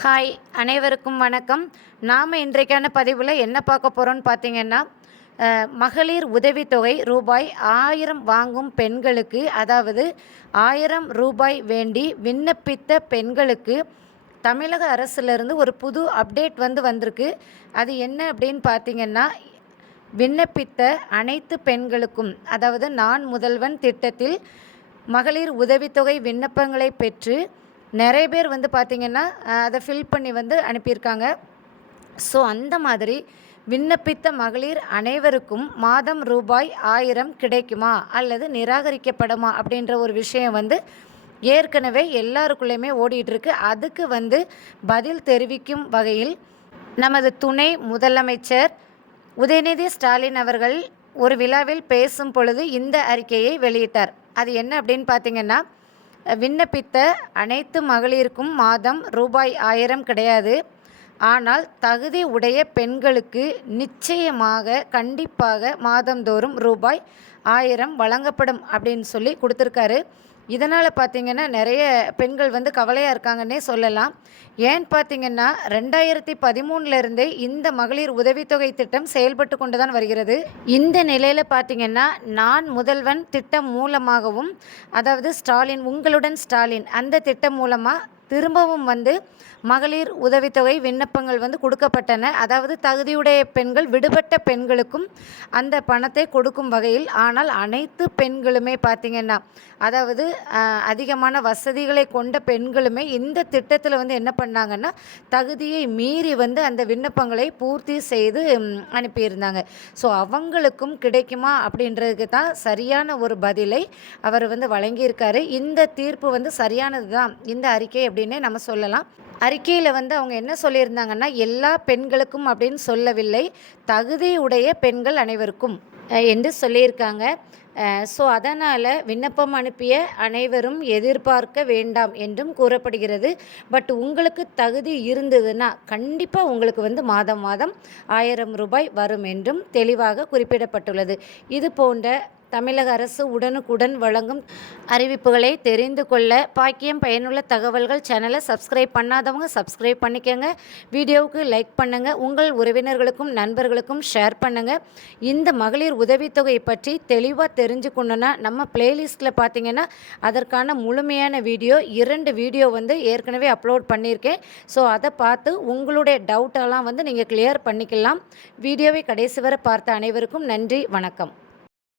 Hi, அனைவருக்கும் வணக்கம். நாம் இன்றைக்கான பதிவில் என்ன பார்க்க போகிறோம்னு பார்த்தீங்கன்னா, மகளிர் உதவித்தொகை ரூபாய் 1000 வாங்கும் பெண்களுக்கு, அதாவது 1000 ரூபாய் வேண்டி விண்ணப்பித்த பெண்களுக்கு தமிழக அரசுலேருந்து ஒரு புது அப்டேட் வந்திருக்கு. அது என்ன அப்படின்னு பார்த்தீங்கன்னா, விண்ணப்பித்த அனைத்து பெண்களுக்கும், அதாவது நான் முதல்வன் திட்டத்தில் மகளிர் உதவித்தொகை விண்ணப்பங்களை பெற்று நிறைய பேர் பார்த்திங்கன்னா அதை ஃபில் பண்ணி அனுப்பியிருக்காங்க. ஸோ அந்த மாதிரி விண்ணப்பித்த மகளிர் அனைவருக்கும் மாதம் ரூபாய் 1000 கிடைக்குமா அல்லது நிராகரிக்கப்படுமா அப்படின்ற ஒரு விஷயம் ஏற்கனவே எல்லாருக்குள்ளேயுமே ஓடிட்டுருக்கு. அதுக்கு பதில் தெரிவிக்கும் வகையில் நமது துணை முதலமைச்சர் உதயநிதி ஸ்டாலின் அவர்கள் ஒரு விழாவில் பேசும் பொழுது இந்த அறிக்கையை வெளியிட்டார். அது என்ன அப்படின்னு பார்த்திங்கன்னா, விண்ணப்பித்த அனைத்து மகளிருக்கும் மாதம் ரூபாய் 1000 கிடையாது. ஆனால் தகுதி உடைய பெண்களுக்கு நிச்சயமாக கண்டிப்பாக மாதந்தோறும் ரூபாய் 1000 வழங்கப்படும் அப்படின்னு சொல்லி கொடுத்துருக்காரு. இதனால் பார்த்திங்கன்னா நிறைய பெண்கள் கவலையாக இருக்காங்கன்னே சொல்லலாம். ஏன்னு பார்த்திங்கன்னா 2013 இந்த மகளிர் உதவித்தொகை திட்டம் செயல்பட்டு கொண்டு தான் வருகிறது. இந்த நிலையில் பார்த்திங்கன்னா நான் முதல்வன் திட்டம் மூலமாகவும், அதாவது ஸ்டாலின் உங்களுடன் ஸ்டாலின் அந்த திட்டம் மூலமாக திரும்பவும் மகளிர் உதவித்தொகை விண்ணப்பங்கள் கொடுக்கப்பட்டன. அதாவது தகுதியுடைய பெண்கள், விடுபட்ட பெண்களுக்கும் அந்த பணத்தை கொடுக்கும் வகையில். ஆனால் அனைத்து பெண்களுமே பார்த்திங்கன்னா, அதாவது அதிகமான வசதிகளை கொண்ட பெண்களுமே இந்த திட்டத்தில் என்ன பண்ணாங்கன்னா, தகுதியை மீறி அந்த விண்ணப்பங்களை பூர்த்தி செய்து அனுப்பியிருந்தாங்க. ஸோ அவங்களுக்கும் கிடைக்குமா அப்படின்றதுக்கு தான் சரியான ஒரு பதிலை அவர் வழங்கியிருக்காரு. இந்த தீர்ப்பு சரியானது தான், இந்த அறிக்கை அப்படின்னே நம்ம சொல்லலாம். அறிக்கையில் அவங்க என்ன சொல்லியிருந்தாங்கன்னா, எல்லா பெண்களுக்கும் அப்படின்னு சொல்லவில்லை, தகுதியுடைய பெண்கள் அனைவருக்கும் என்று சொல்லியிருக்காங்க. ஸோ அதனால் விண்ணப்பம் அனுப்பிய அனைவரும் எதிர்பார்க்க வேண்டாம் என்றும் கூறப்படுகிறது. பட் உங்களுக்கு தகுதி இருந்ததுன்னா கண்டிப்பாக உங்களுக்கு மாதம் மாதம் 1000 ரூபாய் வரும் என்றும் தெளிவாக குறிப்பிடப்பட்டுள்ளது. இது போன்ற தமிழக அரசு உடனுக்குடன் வழங்கும் அறிவிப்புகளை தெரிந்து கொள்ள பாக்கியம் பயனுள்ள தகவல்கள் சேனலை சப்ஸ்கிரைப் பண்ணாதவங்க சப்ஸ்கிரைப் பண்ணிக்கோங்க. வீடியோவுக்கு லைக் பண்ணுங்கள். உங்கள் உறவினர்களுக்கும் நண்பர்களுக்கும் ஷேர் பண்ணுங்கள். இந்த மகளிர் உதவித்தொகை பற்றி தெளிவாக தெரிஞ்சுக்கணுன்னா நம்ம பிளேலிஸ்ட்டில் பார்த்தீங்கன்னா அதற்கான முழுமையான வீடியோ 2 வீடியோ ஏற்கனவே அப்லோட் பண்ணியிருக்கேன். ஸோ அதை பார்த்து உங்களுடைய டவுட்டெல்லாம் நீங்கள் கிளியர் பண்ணிக்கலாம். வீடியோவை கடைசி வரை பார்த்த அனைவருக்கும் நன்றி, வணக்கம்.